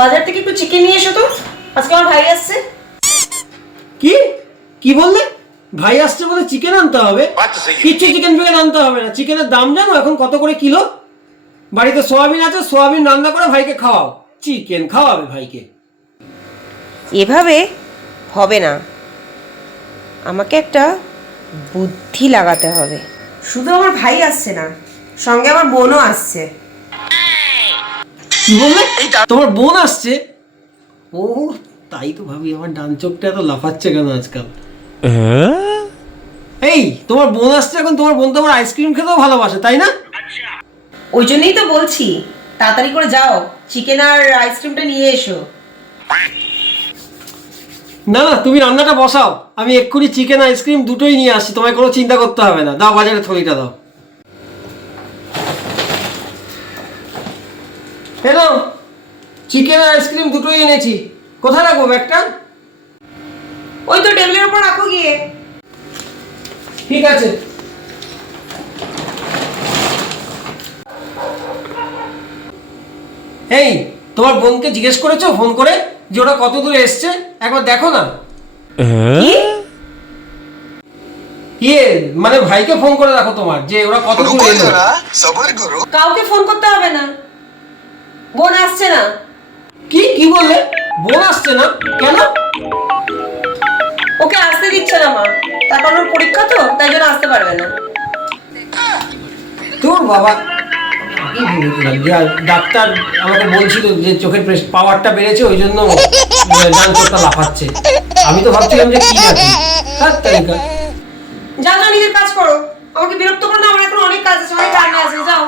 বাজার থেকে একটু চিকেন নিয়ে এসো তো, আজকে আমার ভাই আসছে। কি কি বললে? ভাই আসছে বলে চিকেন আনতে হবে? কিচ্ছু চিকেন ফিকেন আনতে হবে না। চিকেনের দাম জানো এখন কত করে কিলো? বাড়িতে সোয়াবিন আছে, সোয়াবিন রান্না করে ভাইকে খাওয়াও। চিকেন খাওয়াবে ভাইকে? এভাবে হবে না, আমাকে একটা বুদ্ধি লাগাতে হবে। শুধু আমার ভাই আসছে না, সঙ্গে আমার বোনও আসছে। কি বললে? তোমার বোন আসছে? ও তাই তো ভাবি, আমার ডান চোখটা এত লাফাচ্ছে কেন আজকাল। এই তোমার বোন আসছে, এখন তোমার বোন তোমার আইসক্রিম খেতেও ভালোবাসে তাই না? ওই জন্যই তো বলছি তাড়াতাড়ি করে যাও, চিকেন আর আইসক্রিমটা নিয়ে এসো। না না, তুমি রান্নাটা বসাও, আমি এক্ষুনি চিকেন আইসক্রিম দুটোই নিয়ে আসছি, তোমায় কোনো চিন্তা করতে হবে না। দাও বাজারে থলিটা দাও। হ্যালো, চিকেন আর আইসক্রিম দুটোই এনেছি। কোথায় রাখবো ব্যাগটা? ওই তো টেবিলের উপর রাখো গিয়ে। ঠিক আছে। এই তোমার বোনকে জিজ্ঞেস করেছো ফোন করে যে ওরা কত দূরে এসছে? একবার দেখো না। কি? ইয়ে মানে ভাইকে ফোন করে রাখো তোমার, যে ওরা কত দূরে এলো। কাউকে ফোন করতে হবে না, বোন আসছে না। কি কি বললে? বোন আসছে না কেন? ওকে আসতে দিচ্ছে না মা, তারপর ওর পরীক্ষা তো, তাই জন্য আসতে পারবে না। তোর বাবা, কি ভেবেছিলাম যে ডাক্তার আমাকে বলছিল যে চোখের পাওয়ারটা বেড়েছে, ওই জন্য ডান চোখটা লাফাচ্ছে। আমি তো ভাবছিলাম যে কি আছে। যাও যাও, নিজের কাজ করো, আমাকে বিরক্ত করো না, আমার এখন অনেক কাজ আছে, অনেক রান্না আছে, যাও।